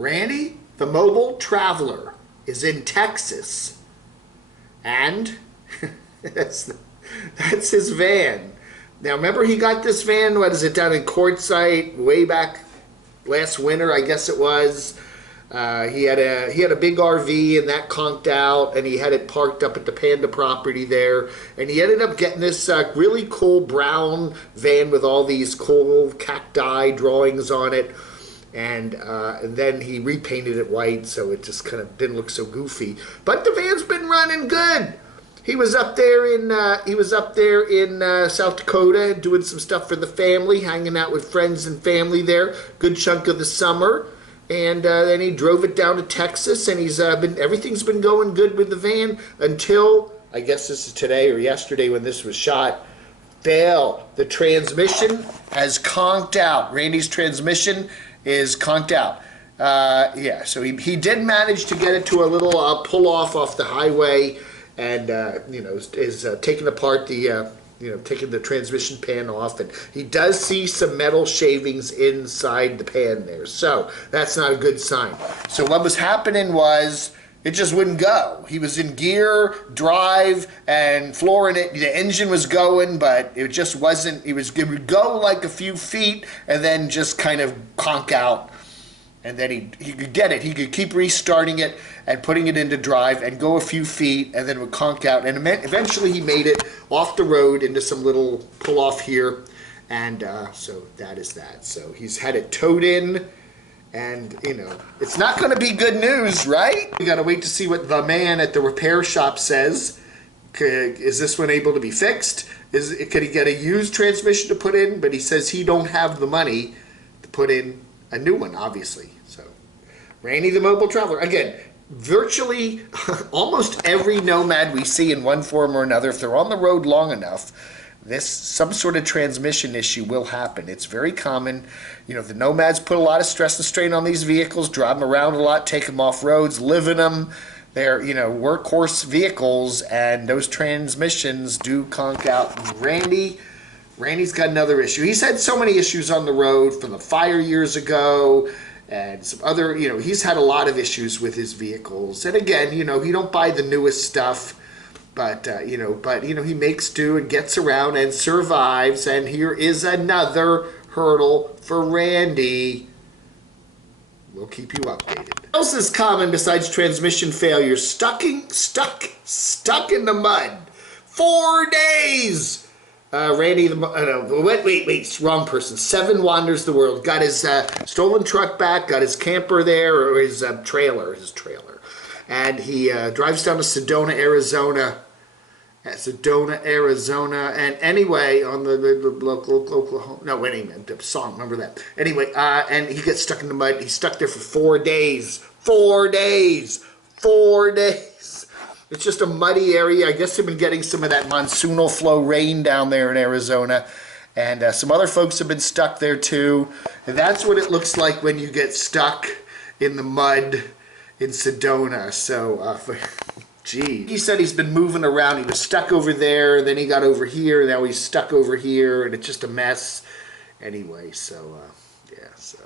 Randy, the mobile traveler, is in Texas, and that's his van. Now, remember, he got this van, what is it, down in Quartzsite way back last winter, I guess it was. He had a big RV, and that conked out, and he had it parked up at the Panda property there, and he ended up getting this really cool brown van with all these cool cacti drawings on it, and then he repainted it white so it just kind of didn't look so goofy. But the van's been running good. He was up there in South Dakota doing some stuff for the family, hanging out with friends and family there, good chunk of the summer. And then he drove it down to Texas, and everything's been going good with the van until, I guess this is today or yesterday when this was shot. Fail. The transmission has conked out. Randy's transmission is conked out. Yeah, so he did manage to get it to a little pull-off the highway, and is taking apart the taking the transmission pan off, and he does see some metal shavings inside the pan there, so that's not a good sign. So what was happening was it just wouldn't go. He was in gear, drive, and flooring it. The engine was going, but it just wasn't. It would go like a few feet and then just kind of conk out. And then he could get it. He could keep restarting it and putting it into drive and go a few feet, and then it would conk out. And eventually he made it off the road into some little pull-off here. And so that is that. So he's had it towed in, and, it's not going to be good news, right? We got to wait to see what the man at the repair shop says. Is this one able to be fixed? Could he get a used transmission to put in? But he says he don't have the money to put in a new one, obviously. So, Randy the mobile traveler. Again, virtually almost every Nomad we see in one form or another, if they're on the road long enough, some sort of transmission issue will happen. It's very common. The Nomads put a lot of stress and strain on these vehicles, drive them around a lot, take them off roads, live in them. They're, workhorse vehicles, and those transmissions do conk out. Randy's got another issue. He's had so many issues on the road from the fire years ago and some other, he's had a lot of issues with his vehicles. And again, he don't buy the newest stuff, but he makes do and gets around and survives. And here is another hurdle for Randy. We'll keep you updated. What else is common besides transmission failure? Stuck in the mud. 4 days. Randy, wait, wrong person. 7 wanders the world. Got his stolen truck back, got his camper there, or his trailer. And he drives down to Sedona, Arizona. And anyway, on the local, no, wait a minute, the song, remember that. Anyway, and he gets stuck in the mud. He's stuck there for 4 days. 4 days. 4 days. It's just a muddy area. I guess they've been getting some of that monsoonal flow rain down there in Arizona. And some other folks have been stuck there too. And that's what it looks like when you get stuck in the mud in Sedona. So, gee. He said he's been moving around. He was stuck over there, then he got over here, now he's stuck over here, and it's just a mess. Anyway, so, yeah, so.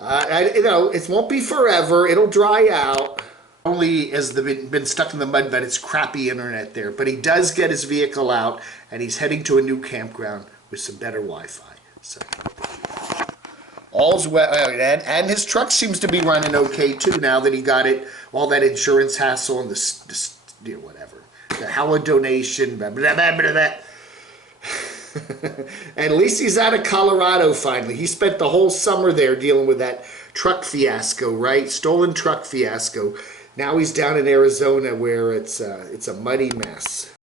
It won't be forever. It'll dry out. Only has been stuck in the mud, but it's crappy internet there. But he does get his vehicle out, and he's heading to a new campground with some better Wi-Fi. So all's well, and his truck seems to be running okay too now that he got it. All that insurance hassle and the whatever, the hella donation, blah, blah, blah, blah, blah. And at least he's out of Colorado finally. He spent the whole summer there dealing with that truck fiasco, right? Stolen truck fiasco. Now he's down in Arizona where it's a muddy mess.